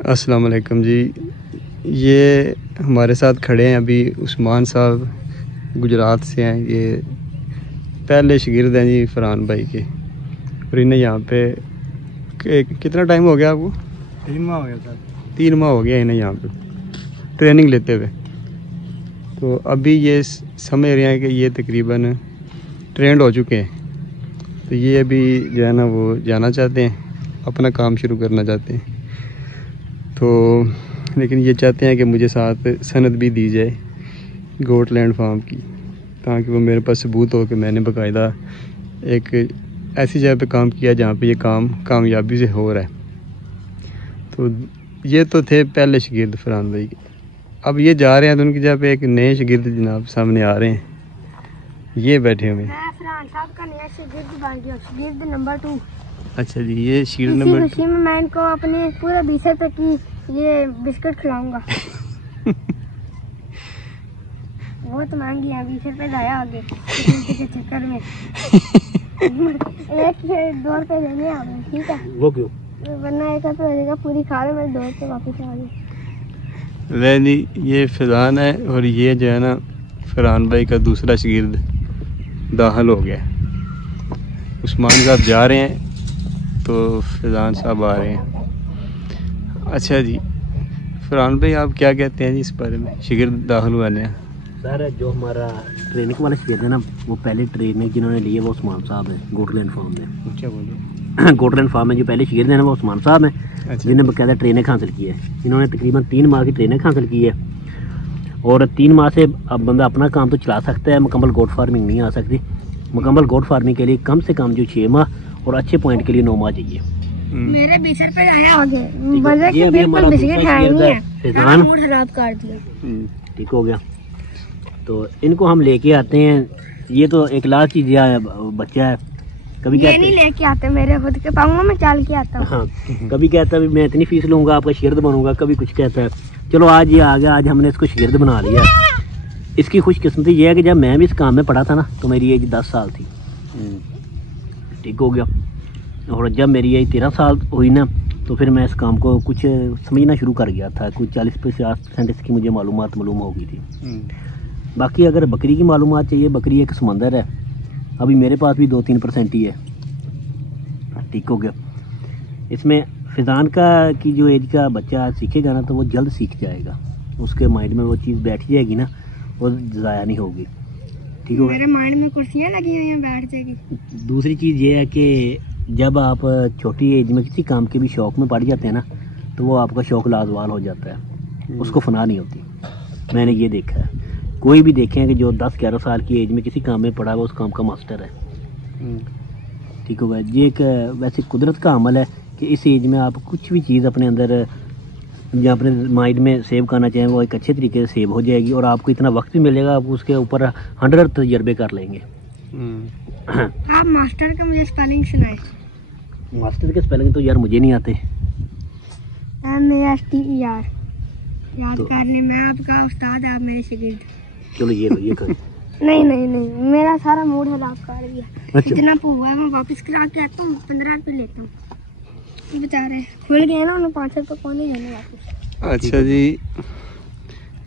अस्सलाम वालेकुम जी। ये हमारे साथ खड़े हैं अभी उस्मान साहब, गुजरात से हैं। ये पहले शागिर्द हैं जी फरहान भाई के। और इन्हें यहाँ पे कितना टाइम हो गया आपको? 3 माह हो गया सर। 3 माह हो गया इन्हें यहाँ पे ट्रेनिंग लेते हुए। तो अभी ये समझ रहे हैं कि ये तकरीबन ट्रेंड हो चुके हैं। तो ये अभी जो है ना वो जाना चाहते हैं, अपना काम शुरू करना चाहते हैं। तो लेकिन ये चाहते हैं कि मुझे साथ सनद भी दी जाए गोटलैंड फार्म की, ताकि वो मेरे पास सबूत हो कि मैंने बाकायदा एक ऐसी जगह पे काम किया जहाँ पे ये काम कामयाबी से हो रहा है। तो ये तो थे पहले शागिर्द फरहान भाई के। अब ये जा रहे हैं तो उनकी जगह पे एक नए शागिर्द जनाब सामने आ रहे हैं। ये बैठे हुए हैं। मैं फरहान साहब का नया शागिर्द बन गया, शागिर्द नंबर 2। अच्छा जी, ये शागिर्द नंबर 2 में मैं इनको अपने पूरे 20 रुपए की ये बिस्किट खिलाऊंगा। बहुत महंगी है, 20 रुपए लाया आगे के चक्कर में। 1-2 रुपए देने आ गए, ठीक है? वो क्यों? वरना 1 रुपए लगेगा पूरी खा रहे, मैं 2 रुपए वापस आ गए। वैली ये फैज़ान है और ये जो है ना फरहान भाई का दूसरा शागिर्द दाखिल हो गया। उस्मान साहब जा रहे हैं तो फैज़ान साहब आ रहे हैं। अच्छा जी, फरहान भाई आप क्या कहते हैं जी इस बारे में, शागिर्द दाखिल हुआ है? सर जो हमारा ट्रेनिंग वाले शागिर्द है ना, वो पहले ट्रेनिंग जिन्होंने ली है वो उस्मान साहब हैं गोटलैंड फार्म में। क्या बोलो? गोटलैंड फार्म में जो पहले शागिर्द हैं ना वो उस्मान साहब हैं। अच्छा। जिन्हें बाकायदा ट्रेनिंग हासिल की है। इन्होंने तकरीबन 3 माह की ट्रेनिंग हासिल की है और 3 माह से अब बंदा अपना काम तो चला सकता है। मुकम्मल गोट फार्मिंग नहीं आ सकती। मुकम्मल गोट फार्मिंग के लिए कम से कम जो 6 माह और अच्छे पॉइंट के लिए 9 माह चाहिए। मेरे 20 रुपए आया आगे, ये अभी हमारा बिस्किट खाएंगे, फैज़ान मूड खराब कर दिया। ठीक हो गया। तो इनको हम लेके आते हैं। ये तो एक लाख चीज बच्चा है। कभी ये नहीं लेके आते, मेरे खुद के पाऊंगा, मैं चल के आता हूँ। हाँ, कभी कहता है मैं इतनी फीस लूंगा, आपका शागिर्द बनूंगा। कभी कुछ कहता है। चलो आज ये आ गया, आज हमने इसको शागिर्द बना लिया। इसकी खुशकिस्मती ये है कि जब मैं भी इस काम में पढ़ा था ना तो मेरी एज 10 साल थी। ठीक हो गया। और जब मेरी एज 13 साल हुई ना तो फिर मैं इस काम को कुछ समझना शुरू कर गया था। कुछ 40-50% इसकी मुझे मालूमात हो गई थी। बाकी अगर बकरी की मालूमात चाहिए, बकरी एक समंदर है। अभी मेरे पास भी 2-3% ही है। ठीक हो गया। इसमें फैज़ान का की जो एज का बच्चा सीखेगा ना तो वो जल्द सीख जाएगा। उसके माइंड में वो चीज़ बैठ जाएगी ना, वो ज़ाया नहीं होगी। ठीक हो गया। मेरे माइंड में कुर्सियाँ लगी हुई हैं, बैठ जाएगी। दूसरी चीज़ ये है कि जब आप छोटी एज में किसी काम के भी शौक़ में पड़ जाते हैं ना तो वो आपका शौक़ लाजवाल हो जाता है, उसको फना नहीं होती। मैंने ये देखा है। कोई भी देखें कि जो 10-11 साल की एज में किसी काम में पड़ा है वो उस काम का मास्टर है। ठीक होगा। ये एक वैसे कुदरत का अमल है कि इस एज में आप कुछ भी चीज़ अपने अंदर या अपने माइंड में सेव करना चाहें वो एक अच्छे तरीके से सेव हो जाएगी और आपको इतना वक्त भी मिलेगा, आप उसके ऊपर 100 तजर्बे कर लेंगे। आप मास्टर का मुझे स्पेलिंग सुनाए। मास्टर के स्पेलिंग तो यार मुझे नहीं आते। MASTER याद कर ले। मैं आपका उस्ताद, आप मेरे शागिर्द। चलो ये करें। नहीं, मेरा सारा मूड खराब कर दिया। अच्छा। इतना हुआ है, मैं वापस करा के आता हूँ, 15 रुपये लेता हूँ। बेचारे खुल गए ना, उन्हें 5 रुपये कौन नहीं देने वापस। अच्छा जी,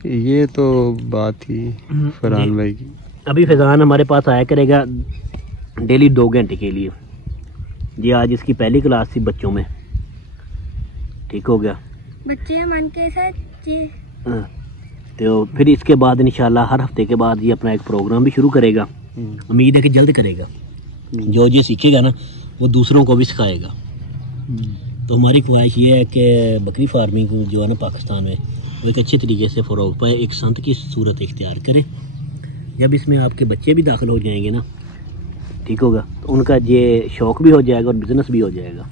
ये तो बात थी फरहान भाई की। अभी फैज़ान हमारे पास आया करेगा डेली 2 घंटे के लिए। जी आज इसकी पहली क्लास थी बच्चों में। ठीक हो गया। बच्चे मन के साथ जी। तो फिर इसके बाद इंशाल्लाह हर हफ्ते के बाद ये अपना एक प्रोग्राम भी शुरू करेगा। उम्मीद है कि जल्द करेगा। जो ये सीखेगा ना वो दूसरों को भी सिखाएगा। तो हमारी ख्वाहिश ये है कि बकरी फार्मिंग जो है ना पाकिस्तान में वो एक अच्छे तरीके से फ़रोग पाए, एक संत की सूरत इख्तियार करें। जब इसमें आपके बच्चे भी दाखिल हो जाएंगे ना, ठीक होगा, तो उनका ये शौक़ भी हो जाएगा और बिज़नेस भी हो जाएगा।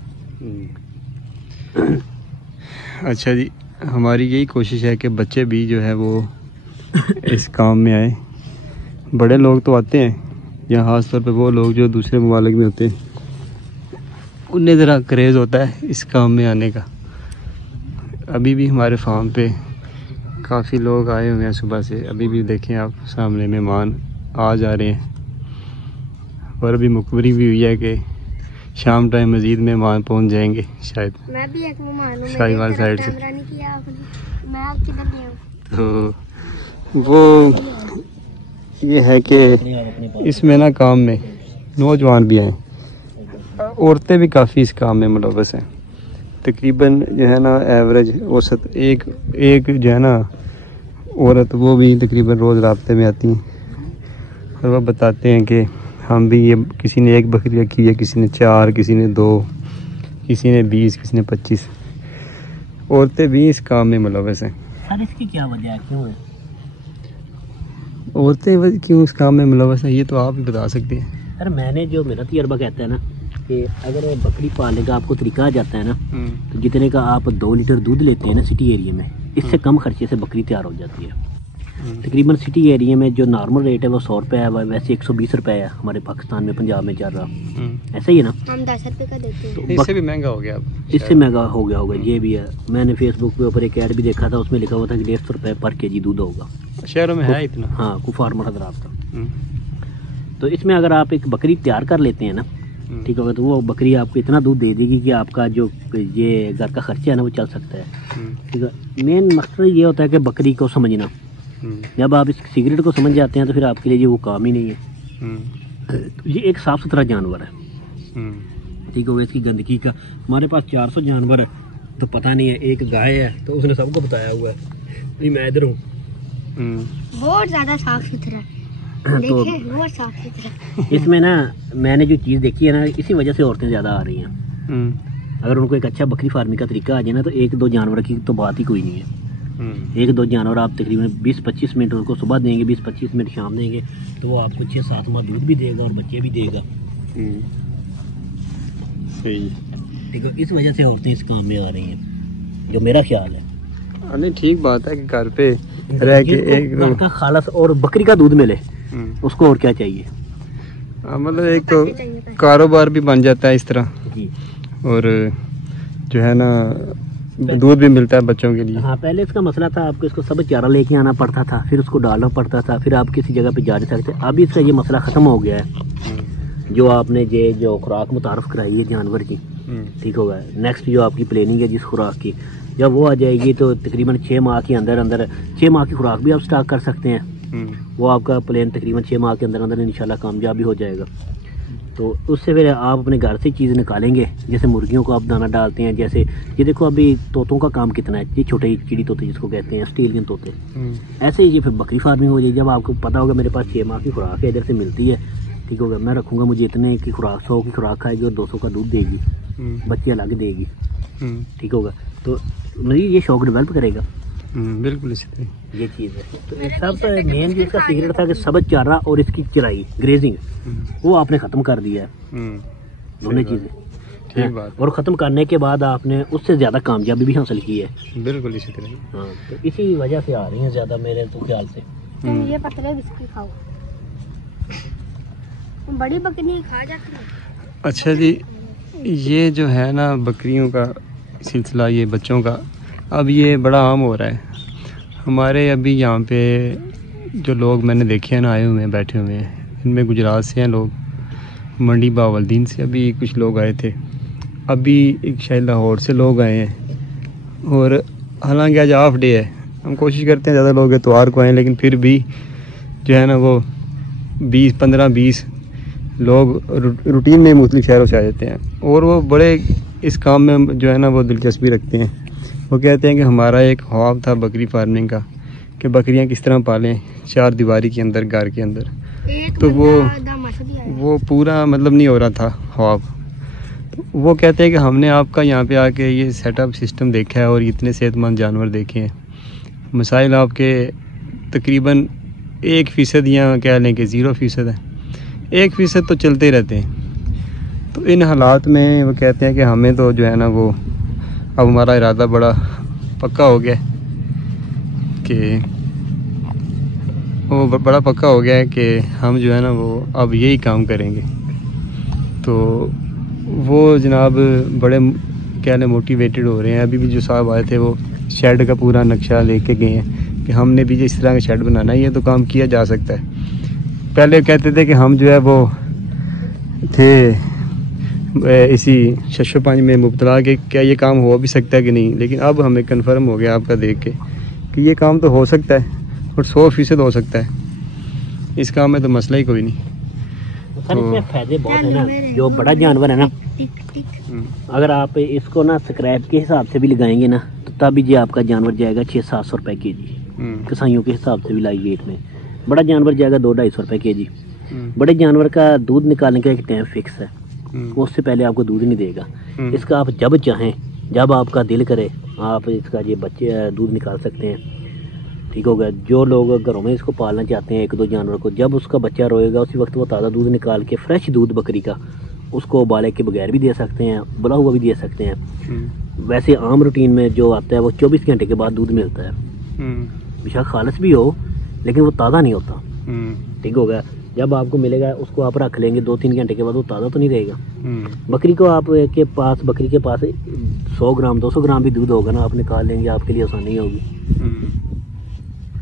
अच्छा जी, हमारी यही कोशिश है कि बच्चे भी जो है वो इस काम में आए। बड़े लोग तो आते हैं, या ख़ास तौर पे वो लोग जो दूसरे ममालिक में होते हैं, उन्हें ज़रा क्रेज़ होता है इस काम में आने का। अभी भी हमारे फार्म पे काफ़ी लोग आए हुए हैं सुबह से। अभी भी देखें आप सामने मेहमान आ जा रहे हैं। और अभी मुखबरी भी हुई है कि शाम टाइम मज़ीद मेहमान पहुंच जाएंगे शायद। मैं भी एक मेहमान हूँ, शाहीवाल साइड से। कैमरा नहीं किया आपने, मैं आप किधर गया हूँ? तो वो ये है कि इसमें ना काम में नौजवान भी हैं, औरतें भी काफ़ी इस काम में मुलव्वस हैं। तकरीबन जो है ना एवरेज औसत एक जो है ना औरत वो भी तकरीबन रोज़ राब्ते में आती हैं और वह बताते हैं कि हम भी ये, किसी ने 1 बकरी रखी है, किसी ने 4, किसी ने 2, किसी ने 20, किसी ने 25। औरतें भी इस काम में मुलव्वस हैं। सर इसकी क्या वजह है, क्यों है? औरतें क्यों इस काम में मुलव्वस हैं ये तो आप ही बता सकते हैं। सर मैंने जो मेरा तजर्बा कहता है ना कि अगर बकरी पालने का आपको तरीका आ जाता है ना, तो जितने का आप 2 लीटर दूध लेते हैं ना सिटी एरिया में, इससे कम खर्चे से बकरी तैयार हो जाती है। तकरीबन सिटी एरिया में जो नॉर्मल रेट है वो 100 रुपये है, वैसे 120 रुपये है हमारे पाकिस्तान में, पंजाब में चल रहा। ऐसा ही है ना? हम 10 रुपये का देते हैं। तो इससे भी महंगा हो गया अब। इससे महंगा हो गया होगा, ये भी है। मैंने फेसबुक पे ऊपर एक ऐड भी देखा था, उसमें लिखा हुआ था कि 150 रुपये पर केजी दूध होगा। शहरों में है इतना? हाँ, को फार्मर हजरात का। तो इसमें अगर आप एक बकरी तैयार कर लेते हैं ना, ठीक होगा, तो वो बकरी आपको इतना दूध दे देगी कि आपका जो ये घर का खर्चा है ना वो चल सकता है। ठीक है। मेन मकसद ये होता है कि बकरी को समझना। जब आप इस सिगरेट को समझ जाते हैं तो फिर आपके लिए ये वो काम ही नहीं है। ये एक साफ़ सुथरा जानवर है, ठीक होगा। इसकी गंदगी का हमारे पास 400 जानवर है तो पता नहीं है, एक गाय है तो उसने सबको बताया हुआ है नहीं मैं इधर हूँ। बहुत ज़्यादा साफ सुथरा है, तो देखें बहुत साफ सुथरा। इसमें ना मैंने जो चीज़ देखी है ना, इसी वजह से औरतें ज़्यादा आ रही हैं। अगर उनको एक अच्छा बकरी फार्मिंग का तरीका आ जाए ना, तो 1-2 जानवर की तो बात ही कोई नहीं है। 1-2 जानवर आप तकरीबन 20-25 मिनट उनको सुबह देंगे, 20-25 मिनट शाम देंगे, तो वो आपको 6-7 माह दूध भी देगा और बच्चे भी देगा। सही। ठीक है। इस वजह से औरतें इस काम में आ रही हैं, जो मेरा ख्याल है। नहीं, ठीक बात है कि घर पे रह के एक घर का खालस और बकरी का दूध मिले, उसको और क्या चाहिए। मतलब एक तो कारोबार भी बन जाता है इस तरह, और जो है ना दूध भी मिलता है बच्चों के लिए। हाँ, पहले इसका मसला था, आपको इसको सब चारा लेके आना पड़ता था, फिर उसको डालना पड़ता था, फिर आप किसी जगह पे जा नहीं सकते। अभी इसका ये मसला ख़त्म हो गया है। जो आपने ये जो खुराक मुतारफ़ कराई है जानवर की, ठीक होगा। नेक्स्ट जो आपकी प्लानिंग है जिस खुराक की, जब वो आ जाएगी तो तकरीबन 6 माह के अंदर 6 माह की खुराक भी आप स्टॉक कर सकते हैं। वो आपका प्लान तकरीबन 6 माह के अंदर इंशाल्लाह कामयाब भी हो जाएगा। तो उससे फिर आप अपने घर से चीज़ निकालेंगे, जैसे मुर्गियों को आप दाना डालते हैं। जैसे ये देखो अभी तोतों का काम कितना है, ये छोटे चिड़ी तोते जिसको कहते हैं, ऑस्ट्रेलियन तोते। ऐसे ही ये फिर बकरी फार्मिंग हो जाएगी। जब आपको पता होगा मेरे पास 6 माह की खुराक है, इधर से मिलती है, ठीक होगा, मैं रखूँगा, मुझे इतने की खुराक 100 की खुराक खाएगी और 200 का दूध देगी, बच्चे अलग देगी, ठीक होगा। तो मुझे ये शौक डेवलप करेगा। बिल्कुल इसी तरह ये चीज़ है। तो सब मेन जो इसका सीक्रेट था कि सबज चारा और इसकी चराई, ग्रेजिंग, वो आपने ख़त्म कर दिया है। दोनों चीज़ें ठीक बात। और ख़त्म करने के बाद आपने उससे ज़्यादा कामयाबी भी हासिल की है। बिल्कुल इसी तरह। हाँ, तो इसी वजह से आ रही हैं ज़्यादा मेरे तो ख्याल से। तुम ये पतले बिस्किट खाओ, बड़ी बकरी खा जाती है। अच्छा जी, ये जो है ना बकरियों का सिलसिला, ये बच्चों का, अब ये बड़ा आम हो रहा है हमारे अभी यहाँ पे। जो लोग मैंने देखे हैं ना आए हुए हैं, बैठे हुए हैं, इनमें गुजरात से हैं लोग, मंडी बावलदीन से अभी कुछ लोग आए थे, अभी एक शायद लाहौर से लोग आए हैं। और हालांकि आज हाफ डे है, हम कोशिश करते हैं ज़्यादा लोग इतवार को आएँ, लेकिन फिर भी जो है ना वो 15-20 लोग रूटीन में मुख्तलिफ शहरों से आ जाते हैं। और वो बड़े इस काम में जो है ना वो दिलचस्पी रखते हैं। वो कहते हैं कि हमारा एक ख्वाब था बकरी फार्मिंग का, कि बकरियां किस तरह पालें 4 दीवारी के अंदर, घर के अंदर। तो वो पूरा मतलब नहीं हो रहा था ख्वाब। तो वो कहते हैं कि हमने आपका यहाँ पे आके ये सेटअप सिस्टम देखा है और इतने सेहतमंद जानवर देखे हैं। मसाइल आपके तकरीबन 1% या कह लें कि 0% है, 1% तो चलते ही रहते हैं। तो इन हालात में वो कहते हैं कि हमें तो जो है ना वो अब हमारा इरादा बड़ा पक्का हो गया कि वो बड़ा पक्का हो गया है कि हम जो है ना वो अब यही काम करेंगे। तो वो जनाब बड़े कह लें मोटिवेटेड हो रहे हैं। अभी भी जो साहब आए थे वो शेड का पूरा नक्शा लेके गए हैं कि हमने भी इस तरह का शेड बनाना है, ये तो काम किया जा सकता है। पहले कहते थे कि हम जो है वो थे इसी शशोपंज में मुब्तला कि क्या ये काम हो भी सकता है कि नहीं, लेकिन अब हमें कंफर्म हो गया आपका देख के कि ये काम तो हो सकता है और 100% हो सकता है। इस काम में तो मसला ही कोई नहीं। सर इसमें फायदे बहुत है ना। जो बड़ा जानवर है ना, अगर आप इसको ना स्क्रैप के हिसाब से भी लगाएंगे ना तो तभी जी आपका जानवर जाएगा 600-700 रुपये के जी, कसाइयों के हिसाब से भी लाइव वेट में। बड़ा जानवर जाएगा 200-250 रुपये के जी। बड़े जानवर का दूध निकालने का एक टाइम फिक्स है, उससे पहले आपको दूध नहीं देगा। इसका आप जब चाहें, जब आपका दिल करे, आप इसका ये बच्चे दूध निकाल सकते हैं। ठीक हो गया। जो लोग घरों में इसको पालना चाहते हैं 1-2 जानवर को, जब उसका बच्चा रोएगा उसी वक्त वो ताज़ा दूध निकाल के, फ्रेश दूध बकरी का, उसको उबाले के बगैर भी दे सकते हैं, उबला हुआ भी दे सकते हैं। वैसे आम रूटीन में जो आता है वो 24 घंटे के बाद दूध मिलता है। बेशक खालिस भी हो लेकिन वो ताज़ा नहीं होता। ठीक हो गया। जब आपको मिलेगा उसको आप रख लेंगे 2-3 घंटे के बाद, वो ताज़ा तो नहीं रहेगा। बकरी को आप के पास, बकरी के पास 100 ग्राम 200 ग्राम भी दूध होगा ना, आप निकाल लेंगे, आपके लिए आसानी होगी।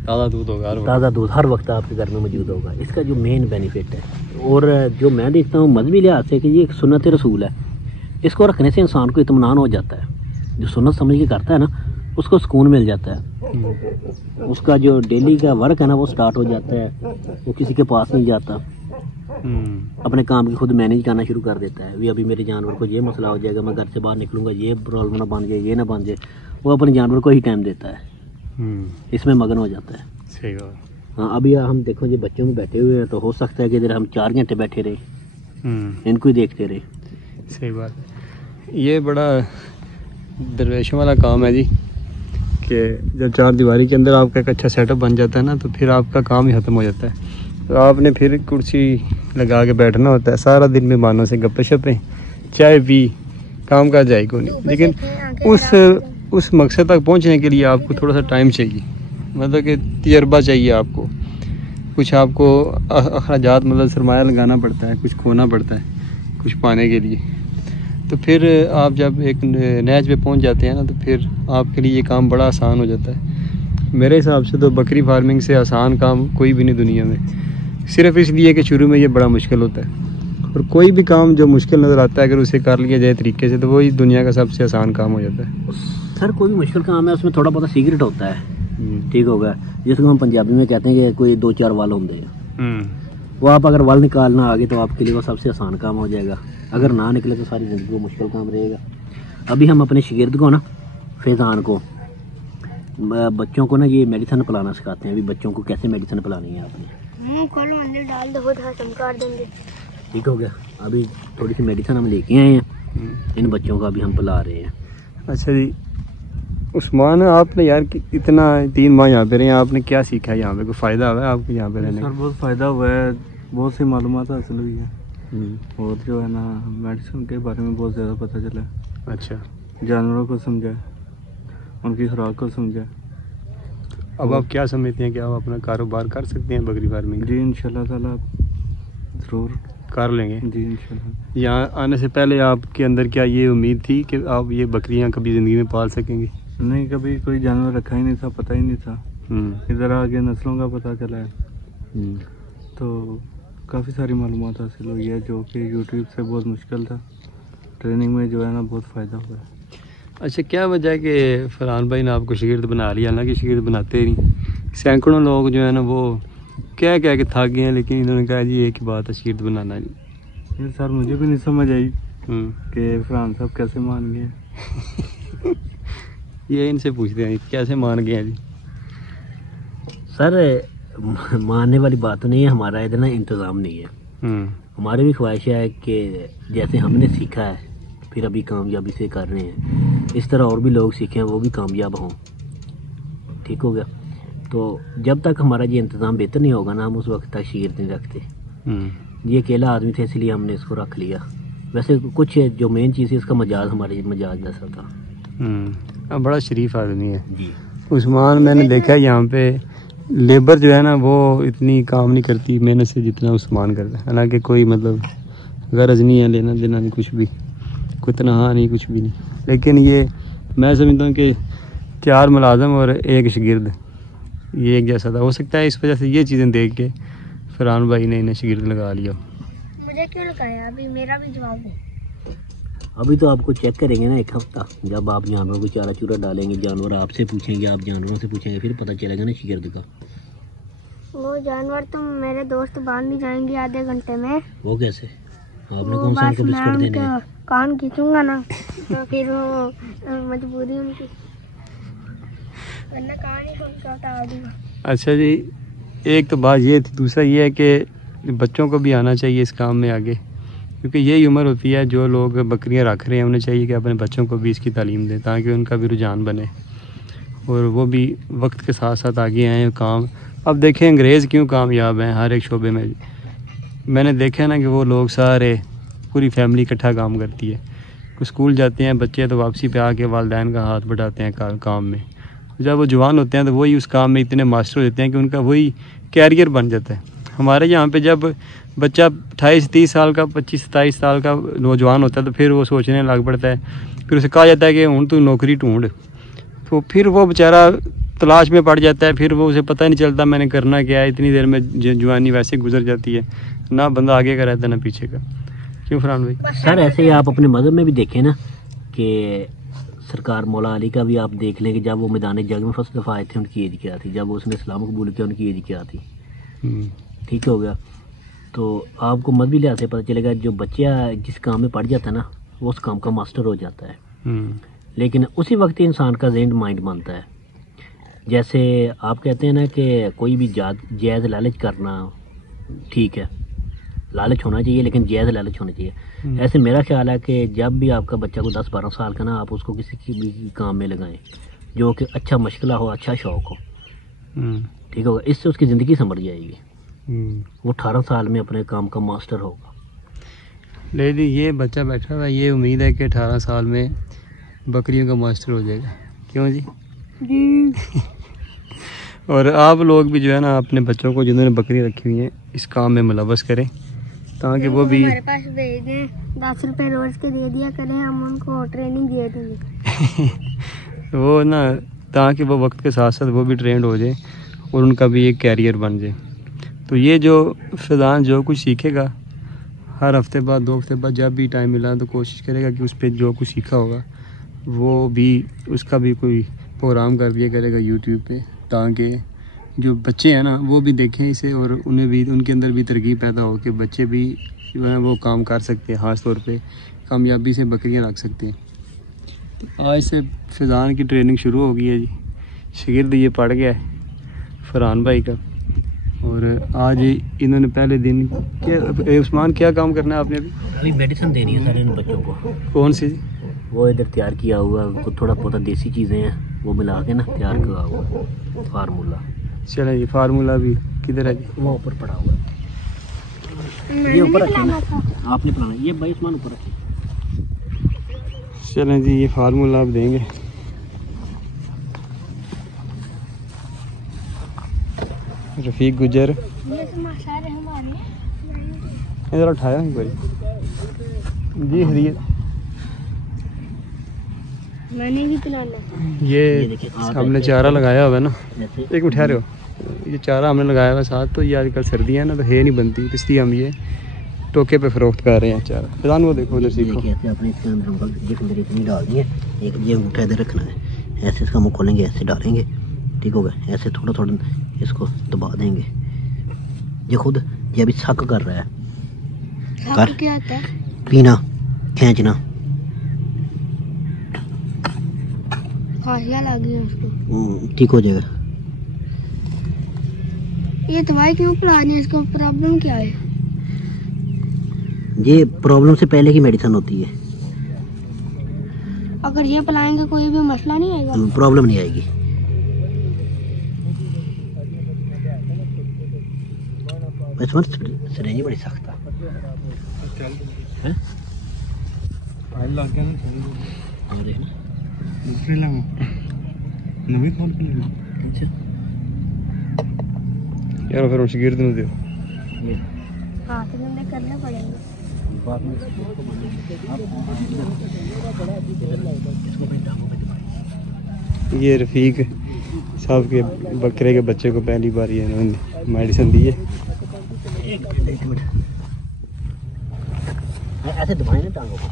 ताज़ा दूध होगा, ताज़ा दूध हर वक्त आपके घर में मौजूद होगा। इसका जो मेन बेनिफिट है, और जो मैं देखता हूँ मजहबी लिहाज से, कि ये एक सुन्नत रसूल है। इसको रखने से इंसान को इत्मीनान हो जाता है। जो सुन्नत समझ के करता है ना, उसको सुकून मिल जाता है। उसका जो डेली का वर्क है ना वो स्टार्ट हो जाता है, वो किसी के पास नहीं जाता, अपने काम की खुद मैनेज करना शुरू कर देता है। अभी मेरे जानवर को ये मसला हो जाएगा, मैं घर से बाहर निकलूंगा, ये प्रॉब्लम ना बन जाए, ये ना बन जाए, वो अपने जानवर को ही टाइम देता है, इसमें मगन हो जाता है। सही बात। हाँ, अभी हम देखो जो बच्चों में बैठे हुए हैं, तो हो सकता है कि इधर हम 4 घंटे बैठे रहे, इनको ही देखते रहे। सही बात है। ये बड़ा दरवेशों वाला काम है जी, कि जब 4 दीवारी के अंदर आपका एक अच्छा सेटअप बन जाता है ना, तो फिर आपका काम ही ख़त्म हो जाता है। तो आपने फिर कुर्सी लगा के बैठना होता है, सारा दिन मेहमानों से गप्पे शप्पे, चाय पी, काम का जाए को नहीं। लेकिन उस मकसद तक पहुंचने के लिए आपको थोड़ा सा टाइम चाहिए, मतलब कि तजर्बा चाहिए आपको, कुछ आपको अखराजात मतलब सरमाया लगाना पड़ता है, कुछ खोना पड़ता है कुछ पाने के लिए। तो फिर आप जब एक नहज पे पहुंच जाते हैं ना, तो फिर आपके लिए ये काम बड़ा आसान हो जाता है। मेरे हिसाब से तो बकरी फार्मिंग से आसान काम कोई भी नहीं दुनिया में, सिर्फ इसलिए कि शुरू में ये बड़ा मुश्किल होता है। और कोई भी काम जो मुश्किल नज़र आता है, अगर उसे कर लिया जाए तरीके से, तो वही दुनिया का सबसे आसान काम हो जाता है। सर कोई भी मुश्किल काम है उसमें थोड़ा बहुत सीक्रेट होता है। ठीक होगा। जिसको हम पंजाबी में कहते हैं कि कोई 2-4 वाल होंगे, वो आप अगर वाल निकालना आगे तो आपके लिए वो सबसे आसान काम हो जाएगा। अगर ना निकले तो सारी ज़िंदगी वो मुश्किल काम रहेगा। अभी हम अपने शागिर्द को ना, फैज़ान को, बच्चों को ना ये मेडिसिन पिलाना सिखाते हैं। अभी बच्चों को कैसे मेडिसिन पिलानी है आपने, मुंह खोलो, अंदर डाल दो, खत्म कर देंगे। ठीक हो गया। अभी थोड़ी सी मेडिसिन हम लेके आए हैं, इन बच्चों का अभी हम पिला रहे हैं। अच्छा जी उस्मान, आपने यार इतना 3 माह यहाँ पे रहे, आपने क्या सीखा है यहाँ पे? कोई फ़ायदा हुआ है आपको यहाँ पे रहने? सर बहुत फ़ायदा हुआ है, बहुत सी मालूमात हासिल हुई है, और जो है ना मेडिसिन के बारे में बहुत ज़्यादा पता चला। अच्छा, जानवरों को समझा, उनकी खुराक को समझा। अब आप क्या समझते हैं कि आप अपना कारोबार कर सकते हैं बकरी फार्मिंग? जी इंशाल्लाह ताला ज़रूर कर लेंगे जी इंशाल्लाह। यहाँ आने से पहले आपके अंदर क्या ये उम्मीद थी कि आप ये बकरियाँ कभी ज़िंदगी में पाल सकेंगे? नहीं, कभी कोई जानवर रखा ही नहीं था, पता ही नहीं था। इधर आगे नस्लों का पता चला है, तो काफ़ी सारी मालूमात हासिल हुई है, जो कि यूट्यूब से बहुत मुश्किल था। ट्रेनिंग में जो है ना बहुत फ़ायदा हुआ है। अच्छा, क्या वजह है कि फरहान भाई ने आपको शागिर्द बना लिया? हालांकि शागिर्द बनाते नहीं, सैकड़ों लोग जो है ना वो कह के थक गए हैं, लेकिन इन्होंने कहा जी एक ही बात है, शागिर्द बनाना नहीं। ये सर मुझे भी नहीं समझ आई कि फरहान साहब कैसे मान गए। ये इनसे पूछते हैं कैसे मान गए हैं जी। सर मानने वाली बात नहीं है, हमारा इधर ना इंतज़ाम नहीं है। हमारी भी ख्वाहिश है कि जैसे हमने सीखा है फिर अभी कामयाबी से कर रहे हैं, इस तरह और भी लोग सीखें, वो भी कामयाब हों। ठीक हो गया। तो जब तक हमारा ये इंतज़ाम बेहतर नहीं होगा ना, हम उस वक्त तक शागिर्द नहीं रखते। ये अकेला आदमी थे इसलिए हमने इसको रख लिया। वैसे कुछ जो मेन चीज़ है इसका मजाज हमारे मजाज जैसा था। बड़ा शरीफ आदमी है जी उस्मान। मैंने देखा है यहाँ पे लेबर जो है ना वो इतनी काम नहीं करती मेहनत से जितना उस्मान करता है। हालांकि कोई मतलब गरज नहीं है लेना देना नहीं, कुछ भी, कोई तनहा नहीं, कुछ भी नहीं। लेकिन ये मैं समझता हूँ कि 4 मुलाजम और 1 शागिर्द ये एक जैसा था। हो सकता है इस वजह से ये चीज़ें देख के फरहान भाई ने इन्हें शागिर्द लगा लिया। मुझे क्यों लगाया? अभी मेरा भी जवाब है। अभी तो आपको चेक करेंगे ना 1 हफ्ता, जब आप जानवरों को चारा चूरा डालेंगे, जानवर आपसे पूछेंगे, आप जानवरों से पूछेंगे, फिर पता चलेगा ना शिगिर्द का। वो जानवर तो मेरे दोस्त बांध नहीं जाएंगे आधे घंटे में। वो कैसे? आपने वो कौन सा बस उनको मैं बिस्कुट देने हैं? उनके कान खींचूंगा ना तो फिर वो मजबूरी उनकी, वरना कान ही उनका उतार दूंगा। अच्छा जी, एक तो बात ये थी, दूसरा ये है कि बच्चों को भी आना चाहिए इस काम में आगे, क्योंकि यही उम्र होती है जो लोग बकरियां रख रहे हैं उन्हें चाहिए कि अपने बच्चों को भी इसकी तालीम दें ताकि उनका भी रुझान बने और वो भी वक्त के साथ साथ आगे आएँ काम। अब देखें अंग्रेज़ क्यों कामयाब हैं हर एक शोबे में। मैंने देखा है ना कि वो लोग सारे पूरी फैमिली इकट्ठा काम करती है। कुछ स्कूल जाते हैं बच्चे तो वापसी पे आके वालिदैन का हाथ बढ़ाते हैं काम में। जब वो जवान होते हैं तो वही उस काम में इतने मास्टर हो जाते हैं कि उनका वही कैरियर बन जाता है। हमारे यहाँ पे जब बच्चा 28-30 साल का 25-27 साल का नौजवान होता है तो फिर वो सोचने लग पड़ता है, फिर उसे कहा जाता है कि हूँ तू नौकरी ढूंढ, तो फिर वो बेचारा तलाश में पड़ जाता है। फिर वो उसे पता नहीं चलता मैंने करना क्या है, इतनी देर में जवानी वैसे गुजर जाती है, ना बंदा आगे का रहता है ना पीछे का। क्यों फरहान भाई? सर ऐसे ही आप अपने मज़हब में भी देखें ना कि सरकार मौला अली का भी आप देख लें कि जब वो मैदान जंग में फर्स्ट दफ़ा आए थे उनकी एज क्या थी, जब उसने इस्लाम कबूल किया उनकी एज क्या थी। ठीक हो गया। तो आपको मजहबी लिहाज से पता चलेगा जो बच्चा जिस काम में पड़ जाता है ना वो उस काम का मास्टर हो जाता है। लेकिन उसी वक्त ही इंसान का ज़हन माइंड बनता है। जैसे आप कहते हैं ना कि कोई भी जायज़ लालच करना ठीक है, लालच होना चाहिए लेकिन जायज़ लालच होना चाहिए। ऐसे मेरा ख्याल है कि जब भी आपका बच्चा को 10-12 साल का ना, आप उसको किसी भी काम में लगाएं जो कि अच्छा मशगला हो, अच्छा शौक़ हो। ठीक होगा, इससे उसकी ज़िंदगी संभल जाएगी। वो 18 साल में अपने काम का मास्टर होगा। लेकिन ये बच्चा बैठा हुआ, ये उम्मीद है कि 18 साल में बकरियों का मास्टर हो जाएगा। क्यों जी? जी। और आप लोग भी जो है ना अपने बच्चों को जिन्होंने बकरी रखी हुई है इस काम में मुलव्वस करें ताकि वो भी हमारे पास भेज दें, 10 रुपए रोज के दे दिया करें, हम उनको ट्रेनिंग दे देंगे। वो ना ताकि वो वक्त के साथ साथ वो भी ट्रेंड हो जाए और उनका भी एक कैरियर बन जाए। तो ये जो फैज़ान जो कुछ सीखेगा हर हफ्ते बाद 2 हफ्ते बाद जब भी टाइम मिला तो कोशिश करेगा कि उस पर जो कुछ सीखा होगा वो भी उसका भी कोई प्रोग्राम कर दिया करेगा यूट्यूब पे, ताकि जो बच्चे हैं ना वो भी देखें इसे और उन्हें भी उनके अंदर भी तरकीब पैदा हो कि बच्चे भी जो है वो काम कर सकते हैं, ख़ास तौर पे कामयाबी से बकरियां रख सकते हैं। आज से फैज़ान की ट्रेनिंग शुरू हो गई है जी। शागिर्द ये पढ़ गया है फरहान भाई का, और आज इन्होंने पहले दिन क्या उस्मान क्या काम करना है आपने अभी मेडिसिन देनी है सारे इन बच्चों को। कौन सी? वो इधर तैयार किया हुआ है, थोड़ा बहुत देसी चीज़ें हैं वो मिला के ना तैयार किया हुआ है फार्मूला। चलें जी, फार्मूला भी किधर है जी? वो ऊपर पड़ा हुआ है, ये ऊपर रखे ना, आपने बनाना, ये भाई सामान ऊपर रखे। चलें जी, ये फार्मूला आप देंगे। रफ़ीक गुजर ये सारे हमारे इधर उठाया एक बारी जी। हरियत मैंने भी पिलाना। ये हमने चारा लगाया हुआ है ना, एक मिनट ठहरे हो, ये चारा हमने लगाया हुआ है साथ, तो ये आजकल सर्दियाँ ना तो है नहीं बनती, इसलिए हम ये टोके पे फ़रोख्त कर रहे हैं चारा। प्रधान वो देखो उधर सीखो। अपने इसके अंदर ये इतनी डाल दी है, एक ये अंगूठा इधर रखना है, ऐसे इसका मुँह खोलेंगे, ऐसे डालेंगे, ठीक होगा, ऐसे थोड़ा थोड़ा इसको दबा देंगे। ये खुद ये अभी शक कर रहा है, कर क्या होता है? पीना, खींचना, खांसियाँ लग गई हैं उसको, ठीक हो जाएगा। ये दवाई क्यों पिलानी है इसको? प्रॉब्लम क्या है? ये प्रॉब्लम से पहले की मेडिसिन होती है, अगर ये पिलाएंगे कोई भी मसला नहीं आएगा? प्रॉब्लम नहीं आएगी। सिरेंज बड़ी सख्त है। फाइल लग गया ना, और देखना दूसरे लगा नवी खोल के लेना। अच्छा यार फिर शागिर्द ਨੂੰ ਦਿਓ। ये हाथ गंदे करने पड़ेंगे। बाद में इसको अपनी टांगों पे दबाएं। ये रफ़ीक साहब के बकरे के बच्चे को पहली बार ये इन्होंने मेडिसिन दी है। एक मिनट ऐसे दबाएं ना टांगों को।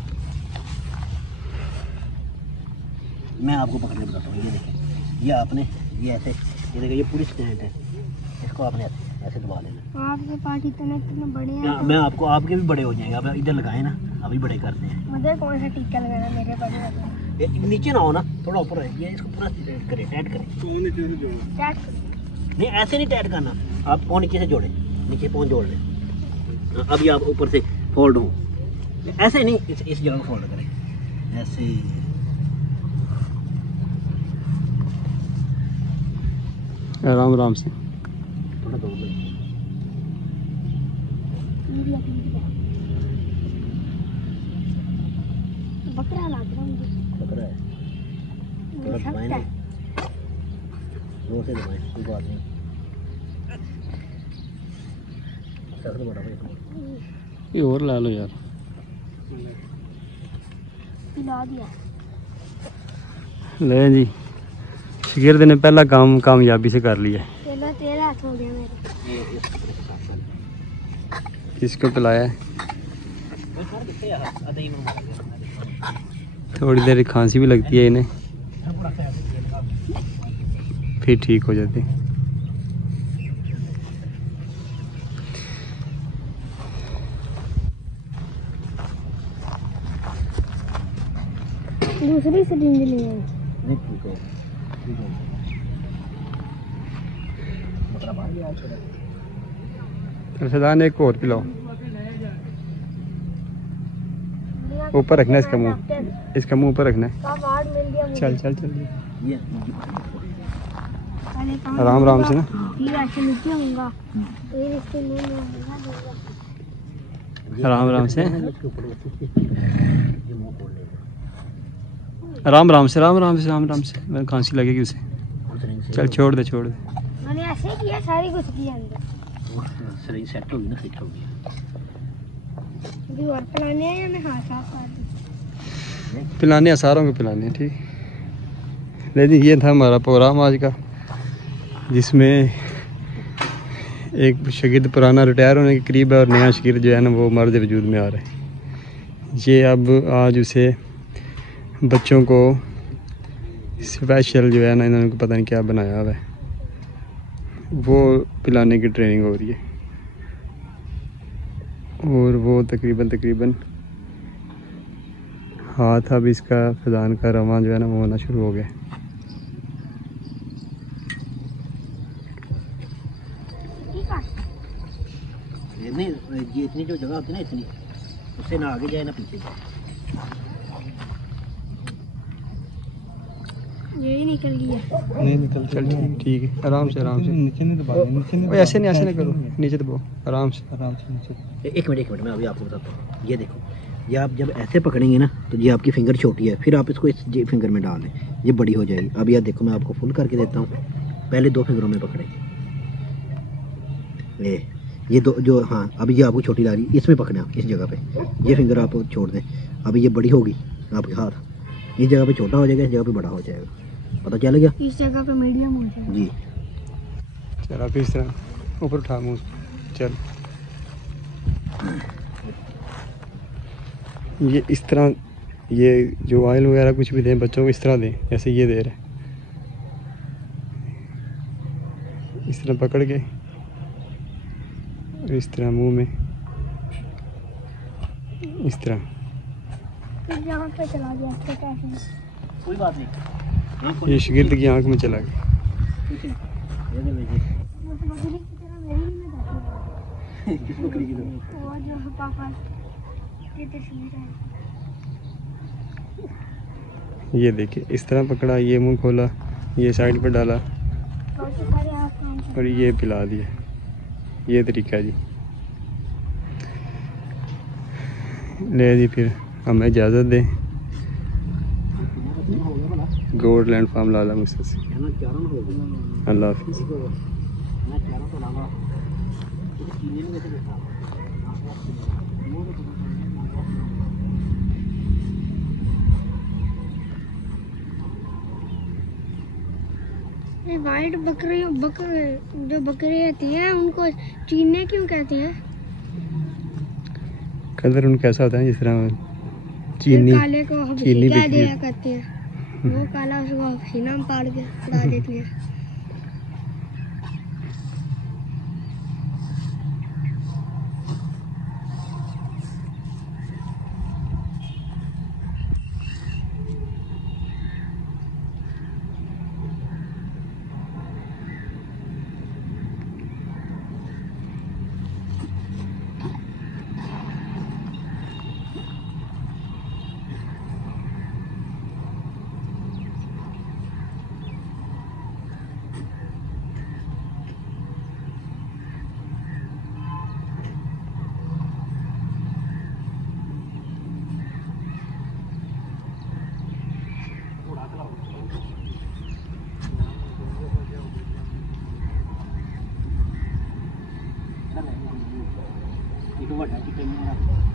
मैं आपको पकड़ने बताता हूँ। ये देखिए, ये आपने ये ऐसे, ये देखिए ये पूरी स्टैंड है, इसको आपने ऐसे दबा लेना। आपके पास इतने बड़े हैं। मैं आपको, आपके भी बड़े हो जाएंगे, आप इधर लगाए ना, अभी बड़े करते हैं। मुझे कौन सा टीका लगाना, मेरे बड़े वाले। ये नीचे ना हो ना, थोड़ा ऊपर है, ये इसको पूरा करें, टाइट करें। नहीं ऐसे नहीं टाइट करना, आप पाँव नीचे से जोड़े, नीचे पाँव जोड़ लें। अभी आप ऊपर से फोल्ड हो, ऐसे नहीं, इस जगह को फोल्ड करें ऐसे। आराम आराम से। थोड़ा दूर ले। बकरा लग रहा है मुझे। पकड़ा है, थोड़ा दबाएं ना, जोर से दबाएं, कोई बात नहीं। सर बड़ा भाई, ये और ला लो यार। पिला दिया। ले जी, शागिर्द ने पहला काम कामयाबी से कर लिया। चलो तेरा हाथ हो गया मेरा। इसको पिलाया है। थोड़ी देर खांसी भी लगती है इन्हें, फिर ठीक हो जाती है। दूसरी सिरिंज ले आई। नहीं ठीक है, ठीक है। बकरा बाहर गया छोड़ा। अरशदान एक और पिलाओ। ऊपर रखना है इसका मुंह ऊपर रखना है। कार्ड मिल गया मुझे। चल चल चल। ये आराम आराम से ना। ठीक है, ऐसे नीचे होऊंगा तो ये इसके मुंह में आऊंगा, दूंगा। आराम आराम से, ये मुंह खोल लेगा। आराम आराम से, आराम आराम से, आराम आराम से। मैं खांसी लगेगी उसे। चल छोड़ दे छोड़ दे। मैंने ऐसे किया, सारी कुछ किया अंदर। सही सेट होगी ना, सेट होगी। अभी और पिलाने हैं या मैं हाथ साफ कर दूं? पिलाने सारों को पिलाने, ठीक। लेकिन ये था हमारा प्रोग्राम आज का, जिसमें एक शागिर्द पुराना रिटायर होने के करीब है और नया शागिर्द जो है ना वो मर्द वजूद में आ रहा है। ये अब आज उसे बच्चों को स्पेशल जो है ना, इन्होंने पता नहीं क्या बनाया हुआ है, वो पिलाने की ट्रेनिंग हो रही है। और वो तकरीबन हाथ अब इसका फैजान का रवां जो है ना वो होना शुरू हो गया। नहीं, ये इतनी जो जगह होती है ना, इतनी, उससे ना आगे जाए ना पीछे जाए। यही निकल गया। नहीं निकल, चल ठीक है, आराम से आराम से। नीचे नहीं दबा, नीचे नहीं, ऐसे नहीं करो, नीचे दबाओ, आराम से आराम से नीचे। एक मिनट मैं अभी आपको बताता हूँ। ये देखो, ये आप जब ऐसे पकड़ेंगे ना तो ये आपकी फिंगर छोटी है, फिर आप इसको इस फिंगर में डाल दें, ये बड़ी हो जाएगी। अब यार देखो, मैं आपको फुल करके देता हूँ। पहले 2 फिंगरों में पकड़ें, ये दो जो, हाँ अभी ये आपको छोटी ला रही है, इसमें पकड़ें आप, इस जगह पे ये फिंगर आप छोड़ दें। अभी ये बड़ी होगी आपके हाथ, इस जगह पे छोटा हो जाएगा, इस जगह पे बड़ा हो जाएगा। पता चल गया? इस जगह पे मीडियम हो जाएगा जी। चल आप इस तरह ऊपर उठा मुँह, चल ये इस तरह, ये जो ऑयल वगैरह कुछ भी दें बच्चों को इस तरह दें जैसे ये दे रहे हैं। इस तरह पकड़ के इस तरह मुंह में, इस तरह। यहाँ पे चला गया, तो कैसे? कोई बात नहीं, ये शागिर्द की आंख में चला गया। ठीक है, ये दे लीजिए। बकरी की तरह मेरी भी मैं जाती हूँ। किस बकरी की तरह? वो जो पापा की तस्वीर है। ये देखिए, इस तरह पकड़ा, ये मुंह खोला, ये साइड पर डाला बहुत सारे हाथ काम और ये पिला दिया। ये तरीका जी। ले जी, फिर हमें इजाज़त दें। गोल्डलैंड फार्म लाला मुझसे से। अल्लाह हाफिज़। वाइट बकरी जो बकरी रहती है उनको चीने क्यों कहते हैं? कलर उनका ऐसा होता है जिस तरह चीनी, काले को चीनी क्या बिकती दिया है। करते हैं। वो काला उसको सीना में पाड़ के उड़ा देती है। एक बड़ा चिकन